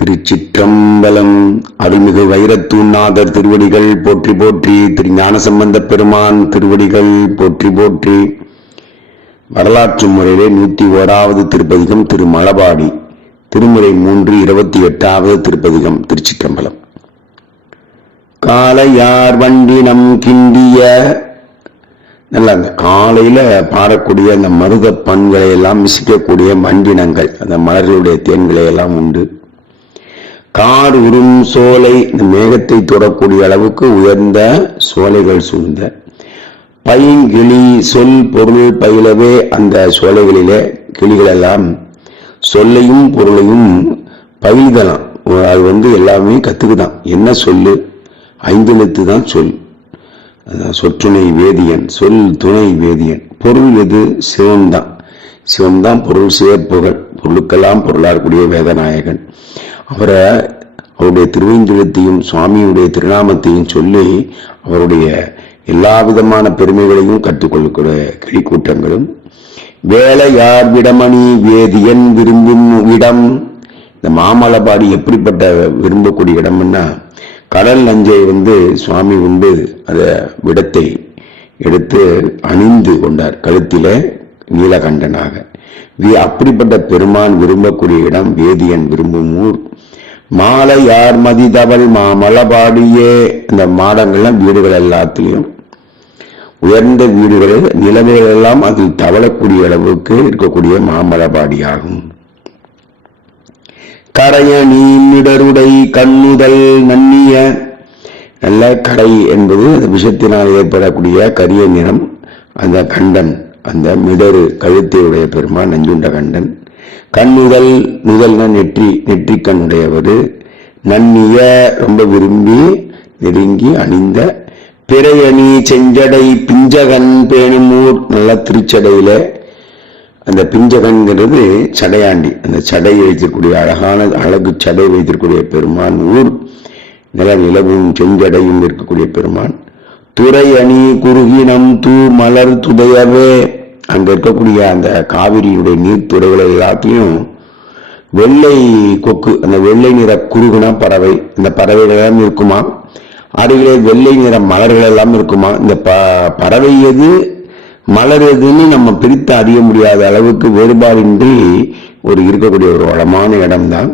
திருச்சிற்றம்பலம். அருள்மிகு வைரத்தூநாதர் திருவடிகள் போற்றி போற்றி திரு ஞானசம்பந்த பெருமான் திருவடிகள் போற்றி போற்றி. வரலாற்று முறையிலே நூற்றி ஓராவது திருப்பதிகம் திரு மலபாடி திருமுறை மூன்று இருபத்தி எட்டாவது திருப்பதிகம் திருச்சிற்றம்பலம். காலையார் வண்டினம் கிண்டிய நல்ல அந்த காலையில் பாடக்கூடிய அந்த மருத பண்களை எல்லாம் மிசிக்கக்கூடிய மண்டினங்கள் அந்த மலர்களுடைய தேன்களை எல்லாம் உண்டு. கார் உரும் சோலை இந்த மேகத்தை தொடக்கூடிய அளவுக்கு உயர்ந்த சோலைகள் சூழ்ந்த. பைங்கிளி சொல் பொருள் பயிலவே அந்த சோலைகளிலே கிளிகள் எல்லாம் சொல்லையும் பொருளையும் பயில்தலாம் அது வந்து எல்லாமே கற்றுக்குதான் என்ன சொல்லு? ஐந்தெழுத்து தான் சொல். அதான் சொற்றுணை வேதியன் சொல் துணை வேதியன். பொருள் எது? சிவன் தான் சிவன் தான் பொருள் சேர்ப்புகள் பொருளுக்கெல்லாம் பொருளாக பொருளாகக்கூடிய வேதநாயகன். அவரை அவருடைய திருவேந்திரத்தையும் சுவாமியுடைய திருநாமத்தையும் சொல்லி அவருடைய எல்லா விதமான பெருமைகளையும் கற்றுக்கொள்ளக்கூடிய கிளிக்கூட்டங்களும் வேலையார் விடமணி வேதியன் விரும்பும் இடம்? இந்த மாமலபாடி எப்படிப்பட்ட விரும்பக்கூடிய இடம்னா கடல் நஞ்சை வந்து சுவாமி உண்டு அந்த விடத்தை எடுத்து அணிந்து கொண்டார் கழுத்தில நீலகண்டனாக. வி- அப்படிப்பட்ட பெருமான் விரும்பக்கூடிய இடம் வேதியன் விரும்பும் ஊர். மாலை யார் மதிதவள் மாமலபாடியே? இந்த மாடங்கள்லாம் வீடுகள் எல்லாத்துலேயும். உயர்ந்த வீடுகளில் நிலவுகள் எல்லாம் அதில் தவழக்கூடிய அளவுக்கு இருக்கக்கூடிய மாமலபாடியாகும். கரைய நீடருடை கண்ணுதல் நன்னிய. நல்ல கடை என்பது அந்த விஷத்தினால் ஏற்படக்கூடிய கரிய நிறம். அந்த கண்டன் அந்த மிடரு கழுத்தையுடைய பெருமான் நஞ்சுண்ட கண்டன். கண்ணுதல் முதல்ன நெற்றி நெற்றிக்கண்ணுடையவர் நன்னிய ரொம்ப விரும்பி நெருங்கி அணிந்த பிறையணி செஞ்சடை பிஞ்சகன் பேணுமூர் நல்ல திருச்சடையில. அந்த பிஞ்சகன்கிறது சடையாண்டி. அந்த சடை வைத்திருக்கக்கூடிய அழகான அழகு சடை வைத்திருக்கக்கூடிய பெருமான் ஊர். நில நிலவும் செஞ்சடையும் இருக்கக்கூடிய பெருமான். துறை அணி குறுகினம் தூ மலர் துடையவே அங்கே இருக்கக்கூடிய அந்த காவிரியுடைய நீர்த்துறைகளை எல்லாத்தையும் வெள்ளை கொக்கு அந்த வெள்ளை நிற குறுகுனா பறவை இந்த பறவைகள் எல்லாம் இருக்குமா? அருகிலே வெள்ளை நிற மலர்கள் எல்லாம் இருக்குமா? இந்த ப பறவை எது? மலர் எதுன்னு நம்ம பிரித்து அறிய முடியாத அளவுக்கு வேறுபாடின்றி ஒரு இருக்கக்கூடிய ஒரு வளமான இடம்தான்.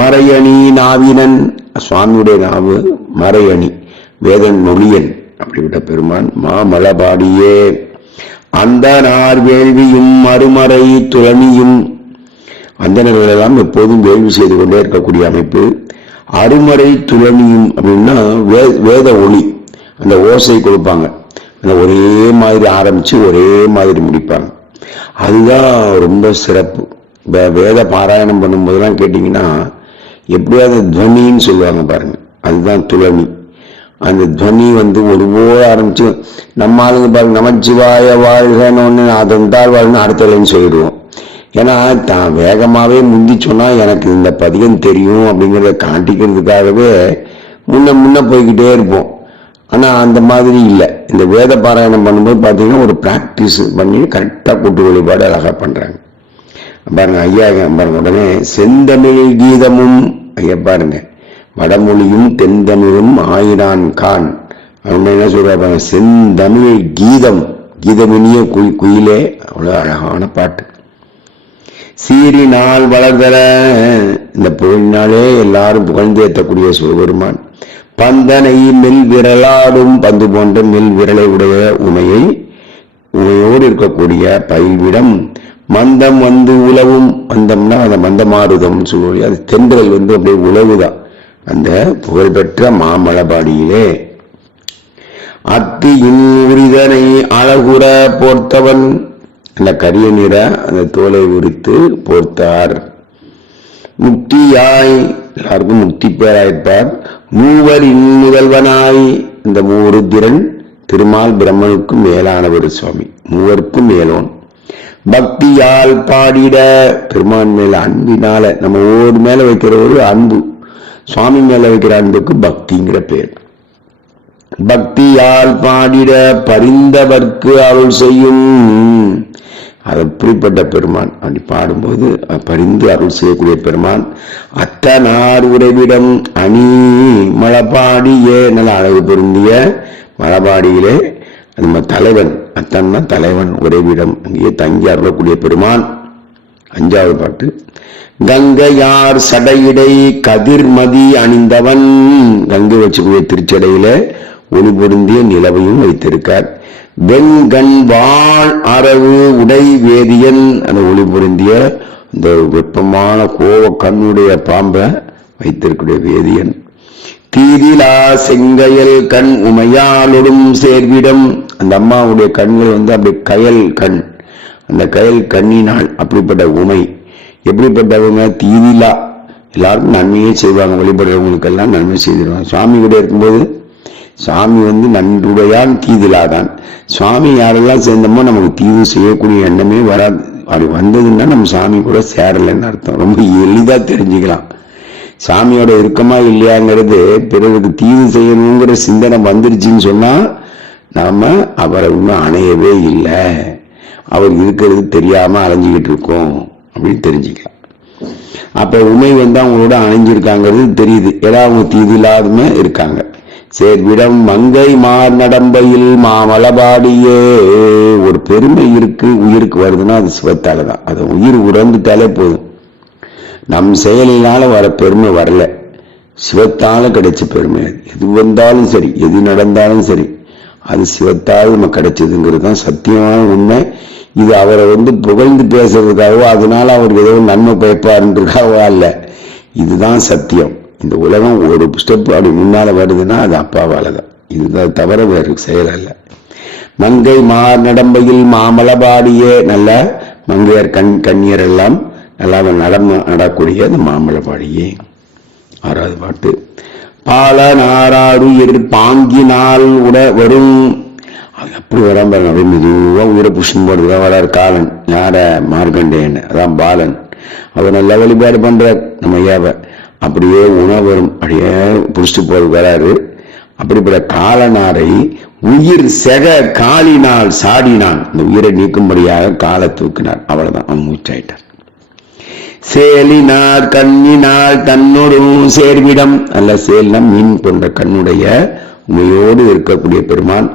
மறையணி நாவினன் சுவாமியுடைய நாவு மறையணி வேதன் மொழியன் அப்படிப்பட்ட பெருமான் மாமலபாடியே. அந்த நார் வேள்வியும் மறுமறை துளனியும் அந்தணர்கள் எல்லாம் எப்போதும் வேள்வி செய்து கொண்டே இருக்கக்கூடிய அமைப்பு. அருமறை துளனியும் அப்படின்னா வே- வேத ஒளி. அந்த ஓசை கொடுப்பாங்க. அந்த ஒரே மாதிரி ஆரம்பித்து ஒரே மாதிரி முடிப்பாங்க. அதுதான் ரொம்ப சிறப்பு. இப்போ வேத பாராயணம் பண்ணும்போதெல்லாம் கேட்டிங்கன்னா எப்படியாவது துவனின்னு சொல்லுவாங்க பாருங்கள் அதுதான் துளனி அந்த துவனி வந்து ஒரு போல ஆரம்பிச்சு நம்ம ஆளுங்க பாருங்க நமச்சிவாய வாழ்கன்னு ஒன்று அதென்றால் வாழ்னு அடுத்த சொல்லிடுவோம். ஏன்னா தான் வேகமாகவே முந்தி சொன்னால் எனக்கு இந்த பதிகம் தெரியும் அப்படிங்கிறத காட்டிக்கிறதுக்காகவே முன்ன முன்ன போய்கிட்டே இருப்போம். ஆனால் அந்த மாதிரி இல்லை. இந்த வேத பாராயணம் பண்ணும்போது பார்த்தீங்கன்னா ஒரு ப்ராக்டிஸ் பண்ணி கரெக்டாக கூட்டு வழிபாடு அழகாக பண்ணுறாங்க பாருங்க ஐயா பாருங்க உடனே செந்தமிழ் கீதமும் ஐயா பாருங்க வடமொழியும் தென்தமிழும் ஆயிரான் கான். அவங்க என்ன சொல்றாங்க செந்தமிழ் கீதம். கீதமினிய குய் குயிலே அவ்வளோ அழகான பாட்டு. சீரினால் வளர்தல இந்த புகழினாலே எல்லாரும் புகழ்ந்தேற்றக்கூடிய சிவபெருமான். பந்தனை மெல் விரலாடும் பந்து போன்ற மெல் விரலை உடைய உமையை உமையோடு இருக்கக்கூடிய பயில்விடம் மந்தம் வந்து உழவும் மந்தம்னா அந்த மந்தமாருதம் சொல்லுவோம் அது தென்றல் வந்து அப்படியே உழவுதான் அந்த புகழ்பெற்ற மாமலபாடியிலே அத்தியின் உரிதனை அழகுற போர்த்தவன் அந்த கரிய நிற அந்த தோலை உரித்து போர்த்தார். முக்தியாய் எல்லாருக்கும் முக்தி பேராயிருப்பார் மூவரின் முதல்வனாய் இந்த மூருத்திரன் திருமால் பிரம்மனுக்கும் மேலானவர் சுவாமி மூவருக்கும் மேலோன். பக்தியால் பாடிட பெருமான் மேல அன்பினால நம்ம ஒவ்வொரு மேல வைக்கிற ஒரு அன்பு. சுவாமி மேல வைக்கிற அன்புக்கு பக்திங்கிற பேர். பக்தியால் பாடிட பரிந்தவர்க்கு அருள் செய்யும். அது அப்படிப்பட்ட பெருமான். அப்படி பாடும்போது பரிந்து அருள் செய்யக்கூடிய பெருமான். அத்தனார் உறைவிடம் அணி மலபாடியே. நல்ல அழகு பொருந்திய மலபாடியிலே நம்ம தலைவன். அத்தன்னா தலைவன் உறைவிடம் அங்கேயே தங்கி அருளக்கூடிய பெருமான். அஞ்சாவது பாட்டு. கங்கையார் சடையிடை கதிர்மதி அணிந்தவன். கங்கை வச்சுக்கூடிய திருச்சடையில ஒளி பொருந்திய நிலவையும் வைத்திருக்கார். வெண்கண் வாழ் அரவு உடை வேதியன் அந்த ஒளி பொருந்திய இந்த வெப்பமான கோவ கண்ணுடைய பாம்பை வைத்திருக்கூடிய வேதியன். தீதிலா செங்கையல் கண் உமையாலொடும் சேர்விடம். அந்த அம்மாவுடைய கண்கள் வந்து அப்படி கயல் கண். அந்த கயல் கண்ணினால் அப்படிப்பட்ட உமை எப்படிப்பட்டவங்க? தீதிலா எல்லாருக்கும் நன்மையே செய்வாங்க வழிபடுறவங்களுக்கெல்லாம் நன்மை செய்திருவாங்க சுவாமி கூட இருக்கும்போது சுவாமி வந்து நன்றுடையான் தீதிலாதான் சுவாமி யாரெல்லாம் சேர்ந்தோமோ நமக்கு தீது செய்யக்கூடிய எண்ணமே வராது. அப்படி வந்ததுன்னா நம்ம சாமி கூட சேரலைன்னு அர்த்தம். ரொம்ப எளிதாக தெரிஞ்சுக்கலாம். சாமியோட இருக்கமா இல்லையாங்கிறது பிறருக்கு தீது செய்யணுங்கிற சிந்தனை வந்துருச்சுன்னு சொன்னால் நாம் அவரை இன்னும் அணையவே இல்லை. அவர் இருக்கிறது தெரியாமல் அலைஞ்சிக்கிட்டு இருக்கோம். அப்படின்னு தெரிஞ்சுக்கலாம் அப்ப உண்மை வந்து அவங்களோட அணைஞ்சிருக்காங்கிறது தெரியுது. ஏன்னா அவங்க தீது இல்லாதுமே இருக்காங்க. சேர்விடம் மங்கை மார் நடம்பையில் மாமலபாடியே. ஒரு பெருமை இருக்கு உயிருக்கு வருதுன்னா அது சிவத்தால தான். அது உயிர் உறந்துட்டாலே போதும். நம் செயலினால வர பெருமை வரல. சிவத்தால கிடைச்ச பெருமை அது. எது வந்தாலும் சரி எது நடந்தாலும் சரி அது சிவத்தால் நம்ம கிடைச்சதுங்கிறது தான் சத்தியமான உண்மை. இது அவரை வந்து புகழ்ந்து பேசுறதுக்காகவோ அதனால அவருக்கு ஏதோ நன்மை பயப்பாருன்றதுக்காகவோ அல்ல. இதுதான் சத்தியம். இந்த உலகம் ஒரு ஸ்டெப் அப்படி முன்னால வருதுன்னா அது அப்பாவால தான் இதுதான் தவிர வேறு செயல் அல்ல. மங்கை மார் நடம்பையில் மாமலபாடியே நல்ல மங்கையர் கண் கண்ணியர் எல்லாம் நல்லா நடம நடக்கூடிய அந்த மாமலபாடியே ஆறாவது பாட்டு. பால நாராடுயிர் பாங்கினால் உட வரும். அப்படி வரான் பாருங்க அப்படியே மெதுவா உயிரை புஷ்ணம் போடுறதுதான் வராரு காலன். யார? மார்க்கண்டேயன் அதான் பாலன். அவர் நல்லா வழிபாடு பண்ணுறார் நம்ம ஐயாவை. அப்படியே உணவு வரும் அப்படியே புடிச்சிட்டு போறது வராரு. அப்படிப்பட்ட காலனாரை உயிர் செக காலினால் சாடினான். இந்த உயிரை நீக்கும்படியாக காலை தூக்கினார். அவ்வளவுதான். அவன் மூச்சாயிட்டார் சேலினார் கண்ணினால் தன்னொடும் சேர்விடம். அல்ல சேலினா மீன் போன்ற கண்ணுடைய உண்மையோடு இருக்கக்கூடிய பெருமான்.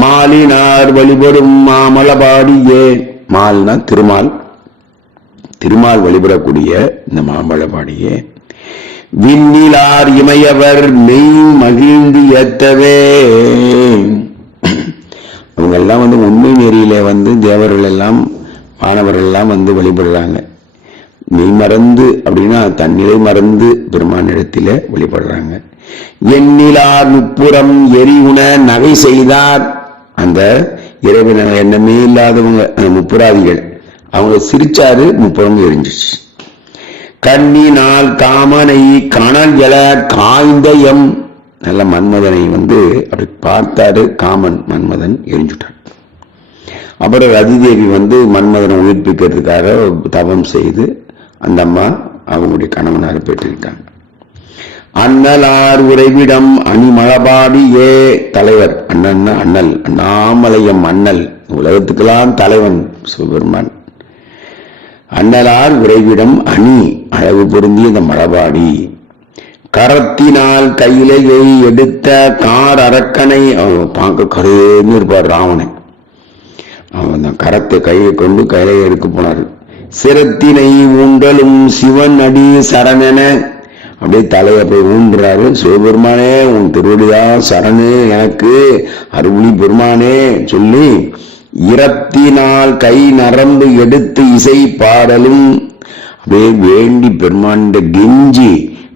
மாலினார் வழிபடும் மாமலபாடியே. மால்னா திருமால். திருமால் வழிபடக்கூடிய இந்த மாமலபாடியே. விண்ணிலார் இமையவர் மெய் மகிழ்ந்து ஏத்தவே. அவங்க எல்லாம் வந்து உண்மை நெறியில வந்து தேவர்கள் எல்லாம் மாணவர்கள் எல்லாம் வந்து வழிபடுறாங்க. மெய் மறந்து அப்படின்னா தன்னிலை மறந்து பெருமானிடத்தில வழிபடுறாங்க. எண்ணிலார் முப்புறம் எரி உண நகை செய்தார். அந்த இறைவன எண்ணமே இல்லாதவங்க முப்பராதிகள் முப்புராதிகள். அவங்க சிரிச்சாரு முப்புறம் எரிஞ்சிச்சு கண்ணினால் காமனை கணல் எல காய்ந்த எம். நல்ல மன்மதனை வந்து அப்படி பார்த்தாரு காமன் மன்மதன் எரிஞ்சுட்டான். அப்புறம் ரதிதேவி வந்து மன்மதனை உயிர்ப்பிக்கிறதுக்காக தவம் செய்து அந்த அம்மா அவங்களுடைய கணவனாக பெற்றிருக்காங்க. அண்ணலார் உறைவிடம் அணிமலபாடியே தலைவர். அண்ணன் அண்ணல். அண்ணாமலையம் அண்ணல். உலகத்துக்கெல்லாம் தலைவன் சிவபெருமான். அண்ணலார் உறைவிடம் அணி. அழகு பொருந்திய இந்த மலபாடி கரத்தினால் கையிலையை எடுத்த கார் அரக்கனை அவன் பார்க்க கருன்னு இருப்பார் ராவணன். அவன் அந்த கரத்தை கையை கொண்டு கையில எடுக்க போனார். சிரத்தினை ஊண்டலும் சிவன் அடி சரணென அப்படியே தலையை போய் ஊன்றாரு. சிவபெருமானே உன் திருவடியா சரணு எனக்கு. அருளி பெருமானே சொல்லி இரத்தினால் கை நரம்பு எடுத்து இசை பாடலும். அப்படியே வேண்டி பெருமாண்ட கெஞ்சி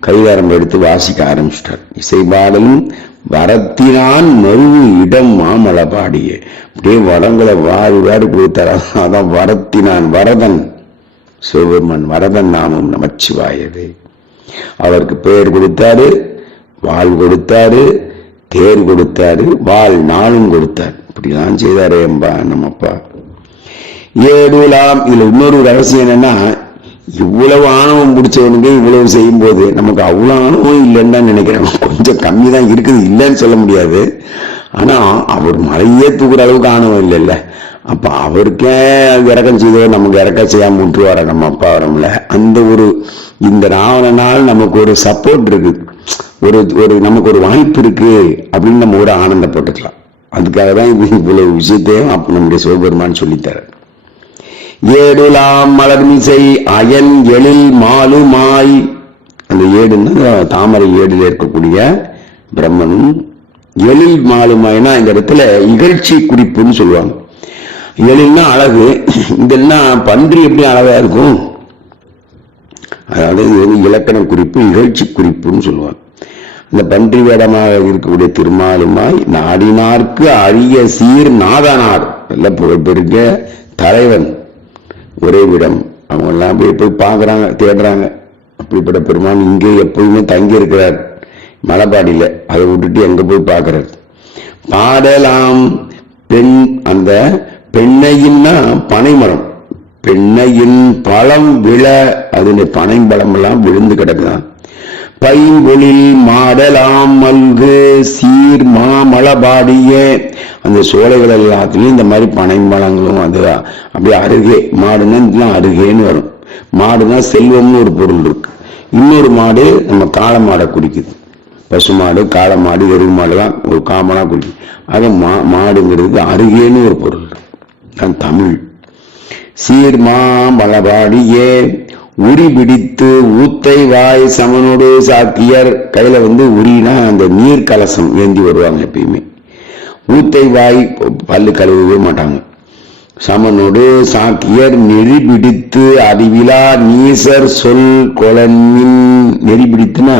கைகாரம் எடுத்து வாசிக்க ஆரம்பிச்சிட்டார். இசை பாடலும் வரத்தினான் மருவு இடம் மாமலை பாடிய. அப்படியே வடங்களை வாரி வாரி கொடுத்தார். அதான் வரத்தினான் வரதன். சிவபெருமான் வரதன் நாமம் நமச்சிவாயவே. அவருக்கு பெயர் கொடுத்தாரு வாழ் கொடுத்தாரு தேர் கொடுத்தாரு வாழ் நாளும் கொடுத்தார். இப்படிலாம் செய்தாரே அம்பா நம்மப்பா ஏடுலாம் இதுல இன்னொரு ரகசியம் என்னன்னா இவ்வளவு ஆணவம் பிடிச்சவனுக்கு இவ்வளவு செய்யும் போது நமக்கு அவ்வளவு ஆணவம் இல்லைன்னு தான் நினைக்கிறேன். கொஞ்சம் கம்மி தான் இருக்குது இல்லைன்னு சொல்ல முடியாது. ஆனா அவர் மலையே தூக்குற அளவுக்கு ஆணவம் இல்லைல்ல. அப்ப அவருக்கே இறக்கம் செய்தோ நமக்கு இறக்க செய்யாம விட்டுருவார நம்ம அப்பா வரம்ல அந்த ஒரு இந்த ராவணனால் நமக்கு ஒரு சப்போர்ட் இருக்கு. ஒரு ஒரு நமக்கு ஒரு வாய்ப்பு இருக்கு அப்படின்னு நம்ம ஒரு ஆனந்தப்பட்டுக்கலாம் அதுக்காக தான் இது இவ்வளவு விஷயத்தையும் அப்ப நம்முடைய சிவபெருமான் சொல்லித்தரேன் ஏடுலாம் மலர்மிசை அயன் எழில் மாலுமாய். அந்த ஏடுன்னா தாமரை ஏடில் இருக்கக்கூடிய பிரம்மனும் எழில் மாலுமாய்னா இந்த இடத்துல இகழ்ச்சி குறிப்புன்னு சொல்லுவாங்க. எழில்னா அழகு. இதெல்லாம் பன்றி எப்படி அழகா இருக்கும்? அதாவது இது வந்து இலக்கண குறிப்பு இகழ்ச்சி குறிப்புன்னு சொல்லுவாங்க. இந்த பன்றி வேடமாக இருக்கக்கூடிய திருமாலுமாய் நாடினார்க்கு அரிய சீர் நாதனார். நல்ல புகழ்பெருக்க தலைவன். ஒரே விடம் அவங்கெல்லாம் போய் போய் பார்க்குறாங்க தேடுறாங்க. அப்படிப்பட்ட பெருமான் இங்கே எப்போதுமே தங்கி இருக்கிறார். அதை விட்டுட்டு எங்கே போய் பார்க்கறது? பாடலாம். பெண் அந்த பெண்ணையின்னா பனைமரம். பெண்ணையின் பழம் விழ. அதில் பனை எல்லாம் விழுந்து கிடக்குதான். பைங்கொழில் மாடலாம் மல்கு சீர் மாமலபாடிய அந்த சோலைகள் எல்லாத்துலேயும் இந்த மாதிரி பனைம்பழங்களும் அது அப்படியே அருகே மாடுன்னா இதெல்லாம் அருகேன்னு வரும். மாடுனா செல்வம்னு ஒரு பொருள் இருக்கு. இன்னொரு மாடு நம்ம காளை மாடை குடிக்குது. பசு மாடு காளை மாடு எருவு மாடு தான் ஒரு காமனாக குறிக்குது ஆக மா மாடுங்கிறதுக்கு அருகேன்னு ஒரு பொருள் தான் தமிழ். சீர்மா மலபாடியே உரி பிடித்து ஊத்தை வாய் சமனோடு சாக்கியர் கையில வந்து உரினா அந்த நீர் கலசம் ஏந்தி வருவாங்க எப்பயுமே. ஊத்தை வாய் பல்லு கழுவவே மாட்டாங்க. சமனோடு சாக்கியர் நெறி பிடித்து அறிவிலா நீசர் சொல் கொலன்மின் நெறி பிடித்துனா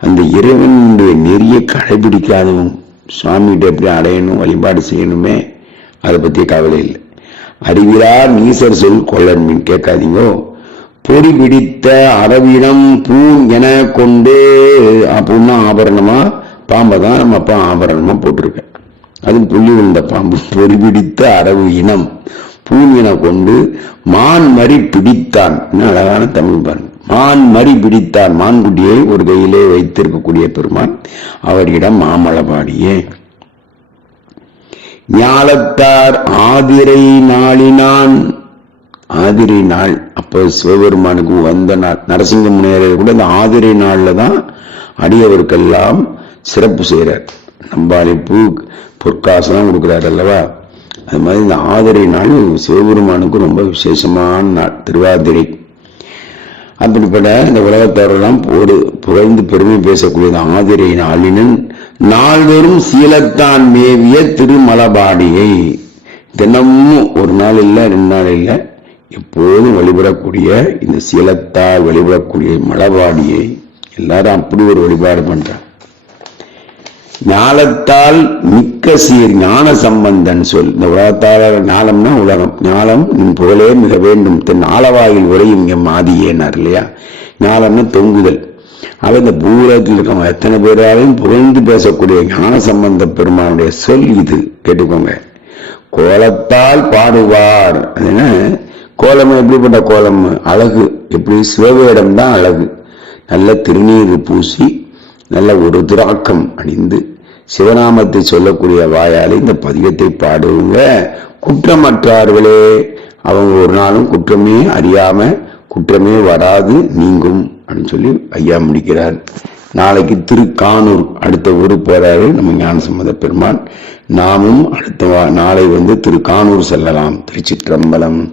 அந்த இறைவனுடைய நெறியை கடைபிடிக்காதவன் சுவாமிகிட்ட எப்படி அடையணும் வழிபாடு செய்யணுமே? அதை பத்தி கவலை இல்லை. அறிவிலா நீசர் சொல் கொள்ளன்மின் கேட்காதீங்கோ. பொறி பிடித்த அரவினம் பூன் என கொண்டு அப்படின்னா ஆபரணமா? பாம்பை தான் நம்ம அப்பா ஆபரணமா போட்டிருக்க அது புள்ளி விழுந்த பாம்பு. பொறி பிடித்த அரவு இனம் பூன் என கொண்டு மான் மறி பிடித்தான். என்ன அழகான தமிழ் பாருங்க. மான் மறி பிடித்தான் மான்குட்டியை ஒரு கையிலே வைத்திருக்கக்கூடிய பெருமான் அவரிடம் மாமலபாடியே ஞாலத்தார் ஆதிரை நாளினான். ஆதிரை நாள் அப்போ சிவபெருமானுக்கு வந்த நாள் நரசிங்க முனையரை கூட இந்த ஆதிரை நாளில் தான் அடியவருக்கெல்லாம் சிறப்பு செய்கிறார் நம்பாளி பூ பொற்காசெல்லாம் கொடுக்குறாரு அல்லவா? அது மாதிரி இந்த ஆதிரை நாள் சிவபெருமானுக்கு ரொம்ப விசேஷமான நாள் திருவாதிரை. அப்படிப்பட்ட இந்த உலகத்தவரெல்லாம் ஒரு புகழ்ந்து பெருமை பேசக்கூடியது ஆதிரை நாளினன் நாள்தோறும் சீலத்தான் மேவிய திருமலபாடியை தினமும் ஒரு நாள் இல்லை ரெண்டு நாள் இல்லை எப்போதும் வழிபடக்கூடிய இந்த சீலத்தால் வழிபடக்கூடிய மலபாடியை எல்லாரும் அப்படி ஒரு வழிபாடு பண்றாங்க. ஞாலத்தால் மிக்க சீர் ஞான சம்பந்தன் சொல். இந்த உலகத்தால் ஞானம்னா உலகம். ஞானம் நின் புகழே மிக வேண்டும். தென் ஆலவாயில் உரையும் எம் ஆதியேனார் இல்லையா? ஞானம்னா தொங்குதல். அவ இந்த பூரத்தில் இருக்கவங்க எத்தனை பேராலையும் புகழ்ந்து பேசக்கூடிய ஞான சம்பந்த பெருமானுடைய சொல் இது. கேட்டுக்கோங்க. கோலத்தால் பாடுவார். அதுன்னா என்ன? கோலம் எப்படிப்பட்ட கோலம்? அழகு. எப்படி? சிவவேடம் தான் அழகு. நல்ல திருநீர் பூசி நல்ல ஒரு துராக்கம் அணிந்து சிவநாமத்தை சொல்லக்கூடிய வாயால் இந்த பதிகத்தை பாடுவங்க குற்றமற்றார்களே அவங்க ஒரு நாளும் குற்றமே அறியாம குற்றமே வராது நீங்கும் அப்படின்னு சொல்லி ஐயா முடிக்கிறார். நாளைக்கு திருக்கானூர் அடுத்த ஊர் போறாரு நம்ம ஞானசம்மத பெருமான். நாமும் அடுத்த வா- நாளை வந்து திருக்கானூர் செல்லலாம். திருச்சிற்றம்பலம்.